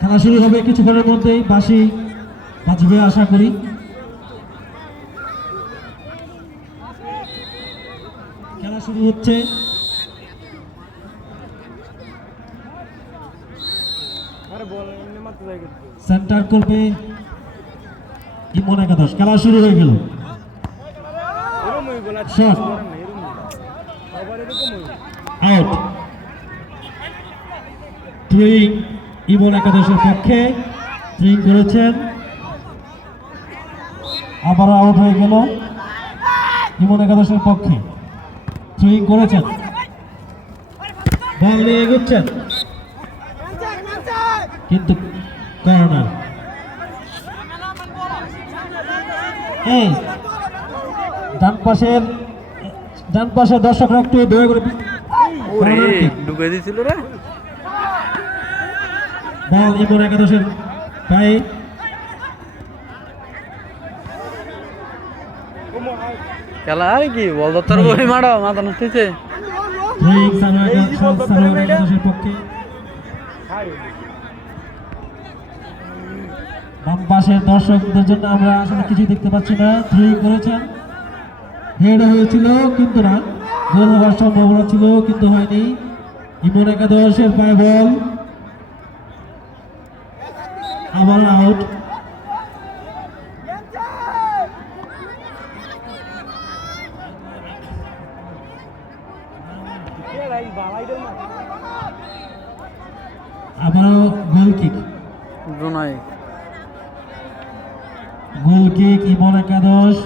খেলা শুরু হবে কিছুক্ষণের মধ্যেই, বাঁশি বাজবে আশা করি। খেলা শুরু হচ্ছে। সেন্টার করবে ইমন একাদশ। খেলা শুরু হয়ে গেল। Shot out. থ্রোয়িং ইমন একাদশের পক্ষে, থ্রোয়িং করেছেন, আবার আউট হয়ে গেল ইমন একাদশের পক্ষে। থ্রোয়িং করেছেন, বল নিয়ে এগোচ্ছেন কিন্তু কর্নার। এই ডান পাশের দর্শকরা একটু দয়া করে ঢুকে দিয়েছিল রে। বল ইমন একাদশের পায়ে। খেলা আর কি বল দত্তর বই মারো, মাথা নষ্ট হয়েছে। বাম পাশের দর্শকদের জন্য আমরা আসলে কিছু দেখতে পাচ্ছি না। থ্রোয়িং করেছেন, হেড হয়েছিল কিন্তু না, গোল হওয়ার সম্ভাবনা ছিল কিন্তু হয়নি। ইমন একাদশের পায়ে বল, আবার আউট। আবারও গোল কিক, গোল কিক ইমন একাদশ।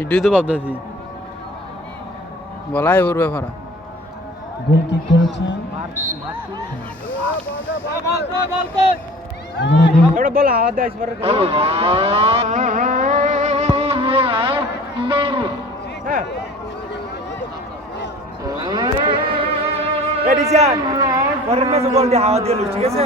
এটাই তো ভাবতেছি, বলাই ওর ব্যাপার। গোল কিক করেছেন, বল হাওয়া দেয় পরের ম্যাচে বল দিয়ে হাওয়া দিয়ে ঠিক আছে।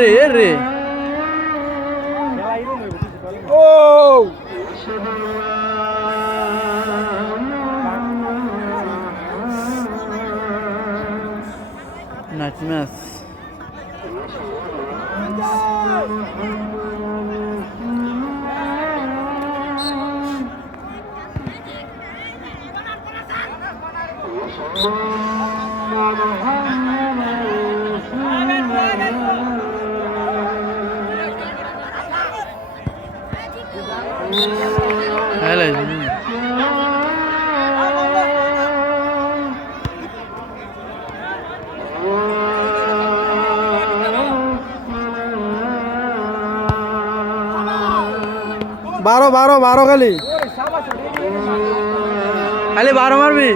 রে রে ও নাইস ম্যাচ। বারো বারো বারো খালি খালি 12 মারবি।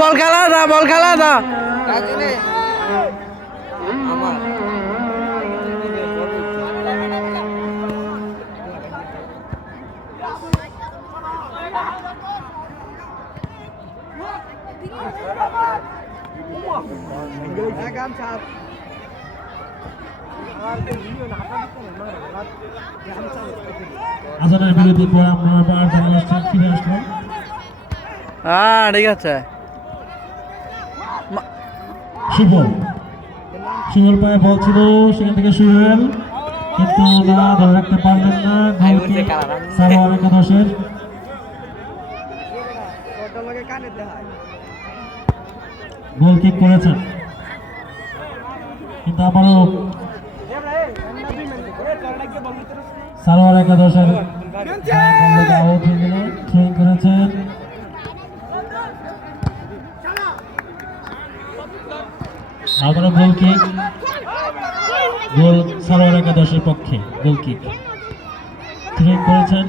বল খেলা দা, বল খেলা দা। আজানের বিরতির পর আমরা আবার বাংলাদেশে ফিরে আসলাম। হ্যাঁ ঠিক আছে। শুভর পায়ে বল ছিল, সেখান থেকে সুহেল কিন্তু না, ধরে রাখতে পারলেন না। সালোয়ার একাদশের গোল কিক করেছেন কিন্তু আবারও সালোয়ার একাদশের আউট হয়ে গেল। থ্রোয়িং করেছেন আবারও গোল কিক, গোল সালোয়ার একাদশের পক্ষে গোল কিক ঠিক করেছেন।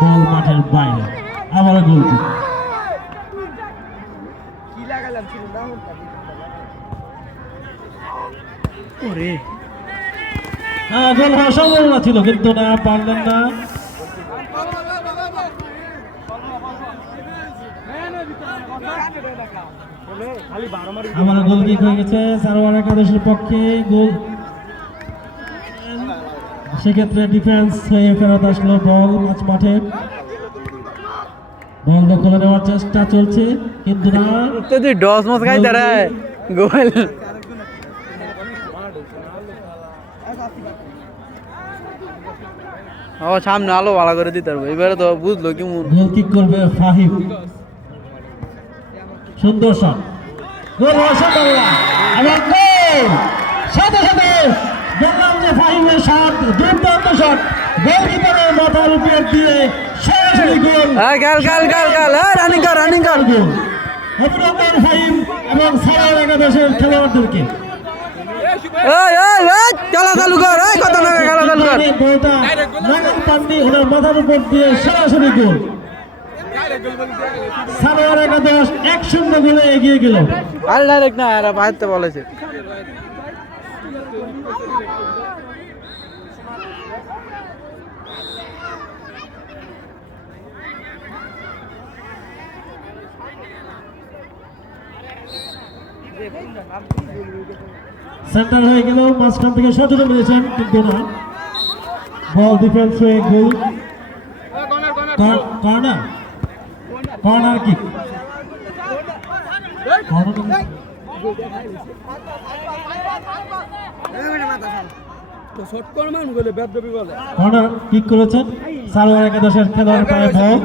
বল মাঠের বাইরে, আবারও গোল কিক। গোল হওয়ার সম্ভাবনা ছিল কিন্তু না, পারলেন না। আবার গোল কিক হয়ে গেছে সালোয়ার একাদশের পক্ষে গোল। সেক্ষেত্রে ডিফেন্স হয়ে ফেরত আসলো বল মাঝ মাঠে। বল দখলে নেওয়ার চেষ্টা চলছে কিন্তু না, তুই ডস মস খাই দাঁড়ায় গোল। ও সামনে আলো ভালো করে দিতে পারবো, এবারে তো বুঝলো কি মন। গোল কিক করবে ফাহিম, সুন্দর শট, গোল হওয়ার সম্ভাবনা এবং গোল। সাথে সাথে বললাম যে ফাহিমের শট, দুর্দান্ত শট, গোলকিপারের মাথার উপর দিয়ে সরাসরি গোল। গাল গাল গাল গাল, রানিং কর রানিং কর। গোল। অভিনন্দন ফাহিম এবং সালোয়ার একাদশের খেলোয়াড়দেরকে। খেলা চালু কর, কত টাকা খেলা চালু কর। বলটা লাগাম পাননি, ওনার মাথার উপর দিয়ে সরাসরি গোল। সালোয়ার একাদশ 1-0 গোলে এগিয়ে গেল। আর ডাইরেক্ট না, এরা বাইরতে বলেছে। সেন্টার হয়ে গেল, মাঝখান থেকে সচেতন মেরেছেন কিন্তু না, বল ডিফেন্স হয়ে goal. Corner, corner kick, corner kick করেছেন সালোয়ার একাদশের খেলোয়াড় পায়ে বল।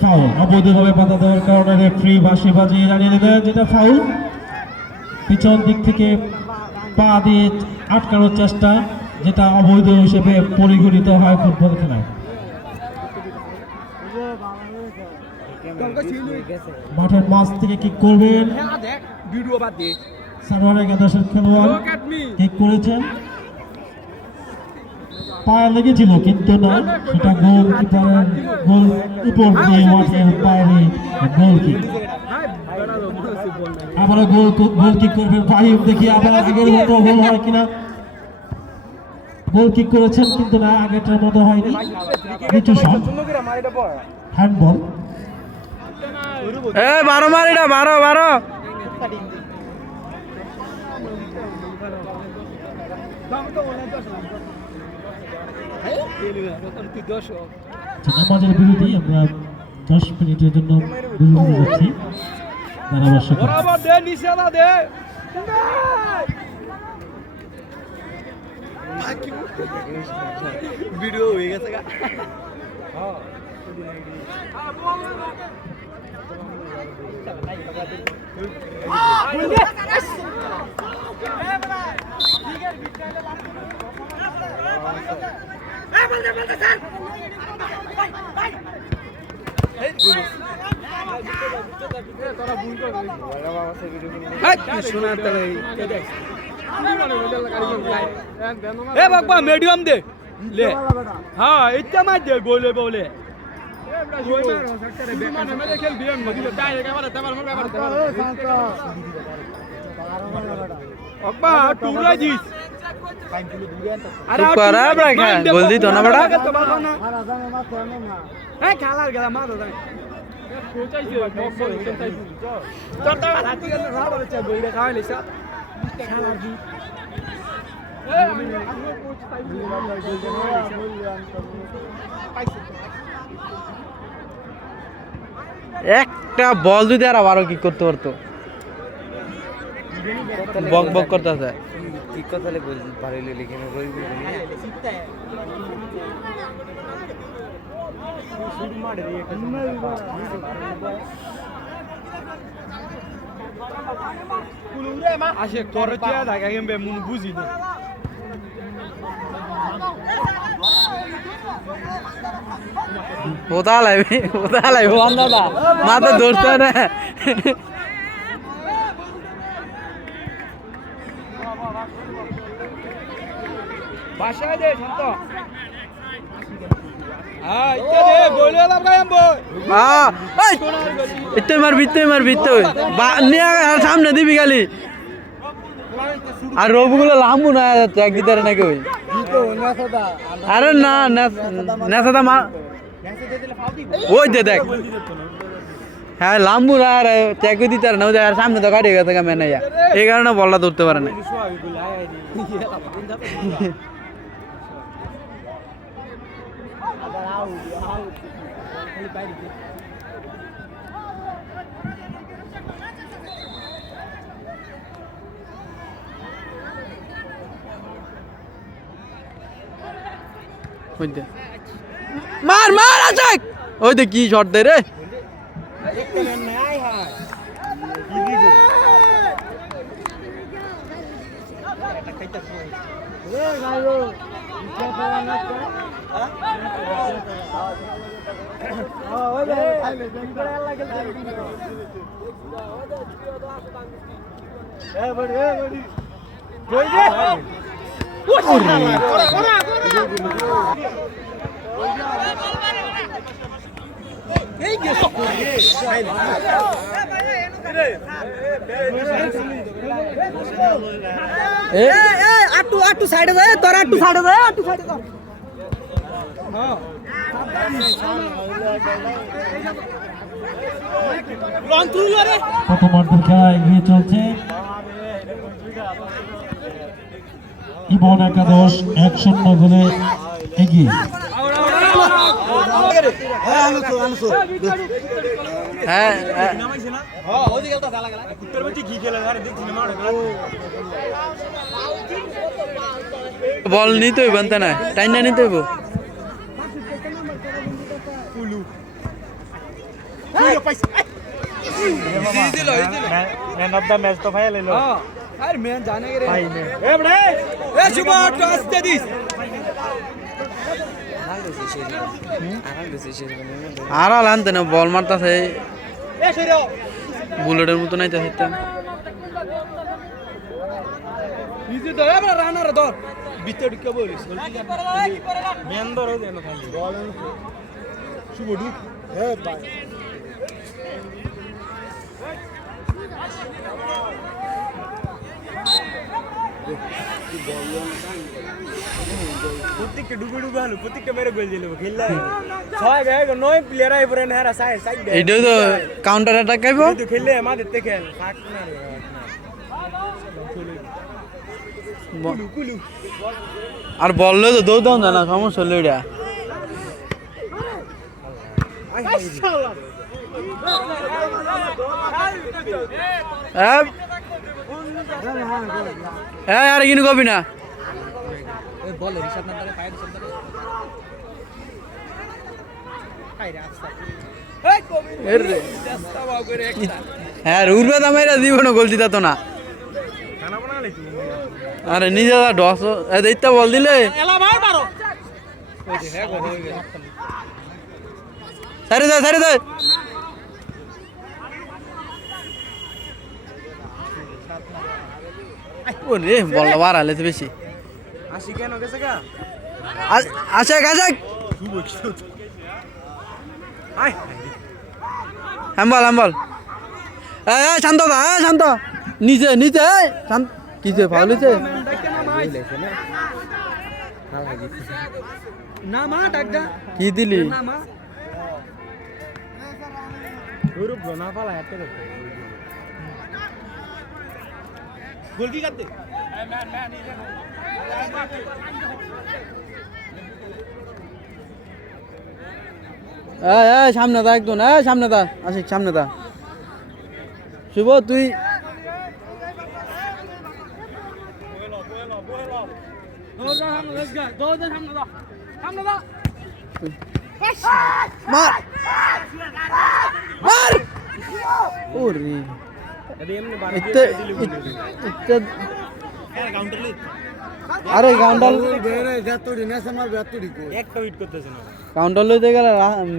ফাউল, অবৈধভাবে বাধা দেওয়ার কারণে রেফারি বাঁশি বাজিয়ে জানিয়ে দেবে যেটা ফাউল। পিছন দিক থেকে পা দিয়ে আটকানোর চেষ্টা, যেটা অবৈধ হিসেবে পরিগণিত হয় ফুটবল খেলায়। মাঠের মাঝ থেকে কিক করবেন সালোয়ার একাদশের খেলোয়াড়, কিক করেছেন, পায়ে লেগেছিল কিন্তু না, সেটা গোল কিপারের গোল উপর দিয়ে মাঠের বাইরে গোল কিক। আবারও গোল কিক করবেন ফাহিম, দেখি আবার আগের মতো গোল হয় কিনা। গোল কিক করেছেন কিন্তু না, আগেরটার মতো হয়নি, নিচু শট, হ্যান্ডবল। 12 মার, এটা 12। নামাজের বিরতি আমরা 10 মিনিটের জন্য বিরতি যাচ্ছি ধারাভাষ্য। ভিডিও হয়ে গেছে। মিডিয়াম দে ले हाँ इतना मत दे गोले बोले একটা বল যদি আর আবারও কি করতে পারতো, বক বক করতেছে কি কথা বলছি পারিলে লিখে আসে তোর চেয়ে দেখা গেম বুঝি না কোথায় লাগবে অন্যটা মাথা ধরছে না বাসায় দে শান্ত হ্যাঁ ইত্যাদি বলে দাও গায়াম বই ইত্তে মার ভিত্তে সামনে দিবি খালি আর রোবগুলো লাম্বু না যাচ্ছে এক দিতে নাকি ওই আরে না নেশাটা মা ওই দে দেখ হ্যাঁ লাম্বু না আর চেক দিতে না আর সামনে তো গাড়ি গেছে মেনে এই কারণে বলটা ধরতে পারে না মার আছে ওই দে কি শট দে রে আটু সাইডে দে তোর আটু সাইডে দে প্রথমার্ধের খেলা এগিয়ে চলছে ইবন একাদশ 1-0 গোলে এগিয়ে বল নিতে হইব না টাইম না নিতে হইব ম্যান অফ দা ম্যাচ তো ভাই লইলো আরে ম্যান জানে রে ভাই নে এ বড়ে এ শুভ তো আসতে দিস আর আনতে না বল মারতাছে বুলেটের মতো নাইতে থাকতাম নিজে ধরে আমরা রানার ধর ভিতরে ঢুকে বলিস ম্যান ধর হই না খালি বল শুভ ঢুক হে ভাই প্রত্যেকটা ডুবে আলো প্রত্যেকটা মেরে গোল দিল খেললা ছয় গায় নয় প্লেয়ার আই পরে না সাইড সাইড এইটা তো কাউন্টার অ্যাটাক আইবো তো খেললে আমাদের তে খেল ফাক না রে কুলু আর বললে তো দৌড় দাও না সমস্যা হলো এটা আর কিনু কবি না হ্যাঁ উড়বে দামাইরা দিব না গোল দিতা তো না আরে নিজে ডস এইটা বল দিলে সারি দে ওরে বল বাড়ালে তো বেশি আসি কেন গেছে গা আসে হাম্বল শান্ত শান্ত নিচে শান্ত কিছে ফাউল হইছে না মা ডাকদা কি দিলি না মা গরুপ না পালা হাতে গোল কি করতে সামনে দা একদম সামনে দা আসিক সামনে দা শুভ তুই মার ওরে আরে কাউন্টার একটা উইট করতেছে না কাউন্টার লইতে গেলে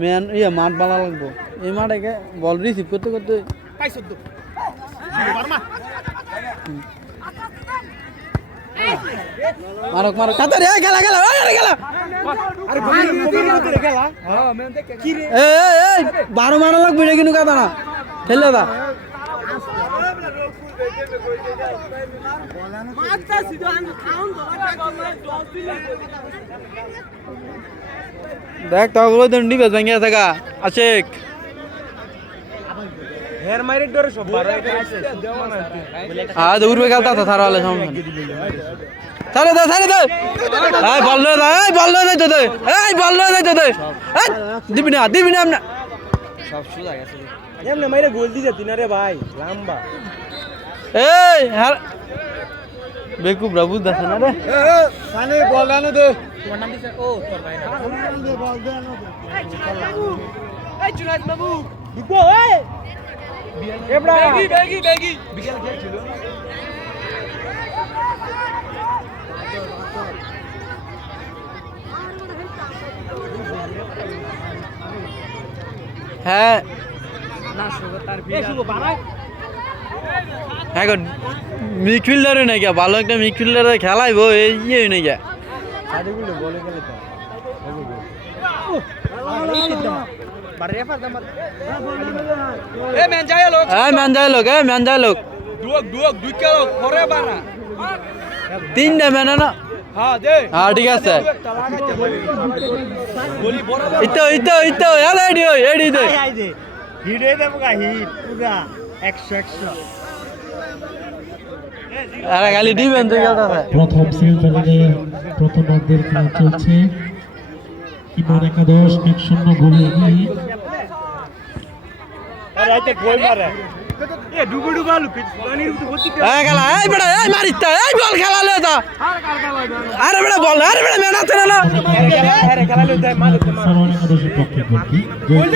ম্যান মাঠ বালা লাগবো এই মাঠে বল রিসিভ করতে করতে পাইছ তো বারমা মারক মারক তাড়াতাড়ি খেলা খেলা খেলা আরে ভিতরে খেলা হ্যাঁ मैं देख কি রে এই 12 মারা লাগবে এটা কিন্তু কথা না খেলে দা দেখ তো ওই দন্ডি বেশ ভেঙে থাকা আশেক হেয়ার মাইরের ডরে সব বার এটা আছে দেওয়া না হ্যাঁ দৌড়বে খেলতা তো সারা হলে সামনে সারে দে এই বল দে এই বল দে তো দে এই বল দে তো দে দিবি না আপনি সব সুজা গেছে এমনে মাইরে গোল দি যেতি না রে ভাই লম্বা এই হ্যাঁ বেকুব রাবু দাস না রে সানে বল আনো দে তোমার নাম দিছে ও তোর ভাই না বল দে আনো এই জুনাইদ বাবু দুকো এই এবড়া বেগি বিকেল খেলছিল হ্যাঁ না শুভ তার বিয়ে শুভ বানাই হ্যাঁ গো মিডফিল্ডারে নাকি ভালো একটা মিডফিল্ডারে খেলাইবো এই ইয়ে নাকি সাদিগুলো বলে গেলে তো বারে রেফার দামার এ ম্যান যায় লোক দুক দুই কে লোক পরে বানা তিনটা ম্যান না হ্যাঁ দে হ্যাঁ ঠিক আছে গলি বড় ইতো এলা এডি দে হিট হয়ে দেবো গা হিট পুরা 100 আরে খালি ডিফেন্স হয়ে গেছে প্রথম সেমিফাইনালে প্রথম অর্ধের খেলা চলছে ইমন একাদশ 1-0 গোলে এগিয়ে আরে আইতে গোল মারে এ ডুবু লুকি পানির ভিতর ভর্তি এই খেলা এই বেটা এই মারিতা এই বল খেলা লে তা আরে বেটা বল আরে বেটা মেন আছে না আরে খেলা লই দেয় মাল সালোয়ার একাদশের পক্ষে গোলটি গোল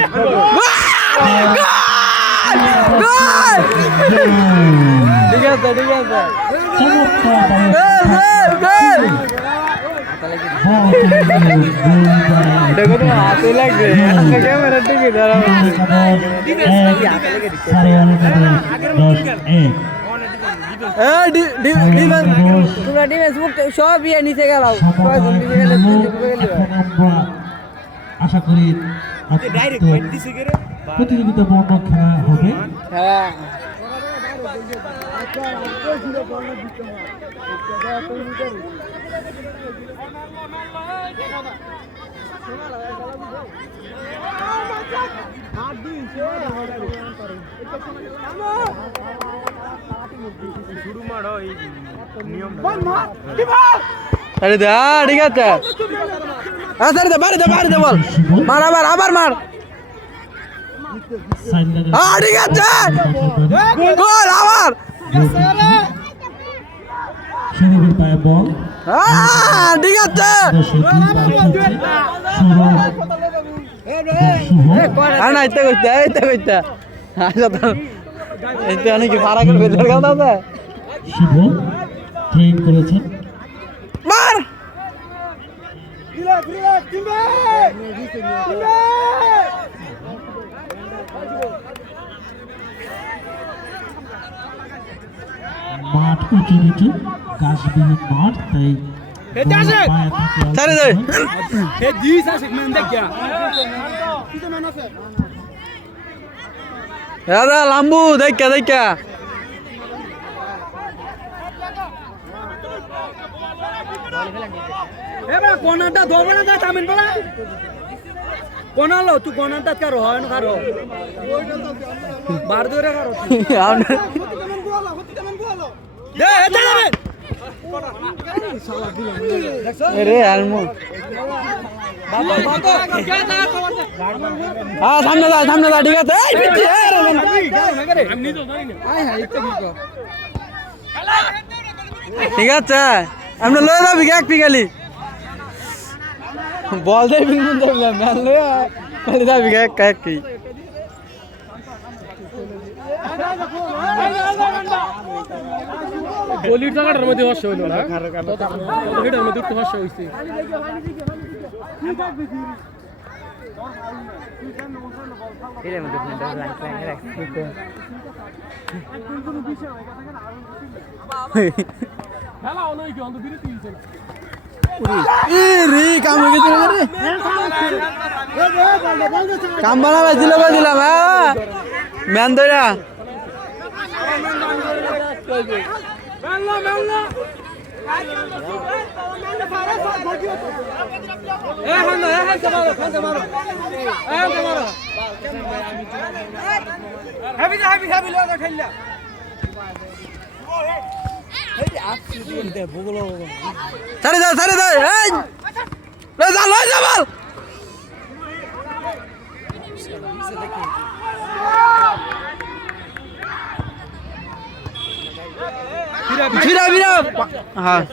ঠিক আছে চমৎকার দেখো তো হাতে লাগবে ক্যামেরা টিকে দাঁড়াও তোমরা ডিফেন্স মুক্ত সব ইয়ে নিচে গেলাও আশা করি প্রতিযোগিতাপূর্ণ খেলা হবে হ্যাঁ শুরু মারো এই নিয়ম আরে দা ঠিক আছে আরে দে বাড়ি দে বল মার আবার মার ঠিক আছে গোল আবার শরীফের পায়ে বল ঠিক আছে আর না ইতে কইতে আচ্ছা তো এতে অনেক ভাড়া করে বেজার কথা আছে শুভ ট্রেন করেছেন মার মাঠ উঁচু নিচু গাছবিহীন মাঠ তাই ছাড়ে দে এ দিস আছে মেন দেখ গয়া দাদা লাম্বু দেখা এবার কোনাটা ধরবে না দা তামিন বলা কোনা লো তুই কোনাটা কারো হয় না কারো বার ধরে কারো দে এটা যাবে রে আলমু সামনে দা ঠিক আছে এই পিছে আমি তো জানি না আয় হ্যাঁ ইতে কি ঠিক আছে আমরা লয়ে যাবি এক পিগালি বল দেই বিন দেই ম্যান লয়ে যাবি এক কি পলির জায়গাটার মধ্যে হর্ষ হইলো না এটার মধ্যে একটু হর্ষ হইছে খেলা অনেক কি অন্ত বিরতি হইছে রে কাম হয়ে গেছে রে কাম বানালা দিল কই দিলাম হ্যাঁ ম্যান দইরা ছাড়ে দাও এই লে যা লই যা বল ফিরা হ্যাঁ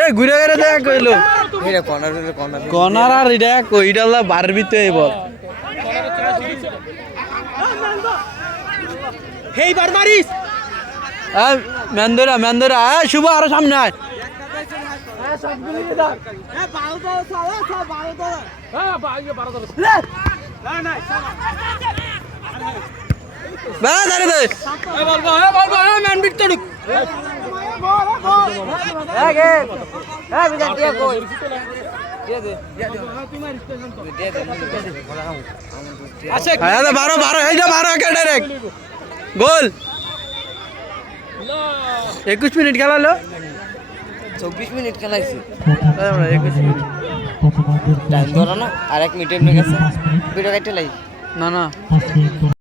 এ ঘুরে ঘুরে দেখ কইলো এটা কর্নার কর্নার আর এটা কইডালা বারবিতে বল এইবার মারিস মেন্দরা শুভ আরো সামনে আয় দাঁড়িয়ে দে বারো এইটা 12 একে ডাইরেক্ট গোল 21 মিনিট খেলালো 24 মিনিট খেলাইছি 21 মিনিট টাইম ধরা না আর 1 মিনিট এমনি গেছে ভিডিও কাটতে লাই না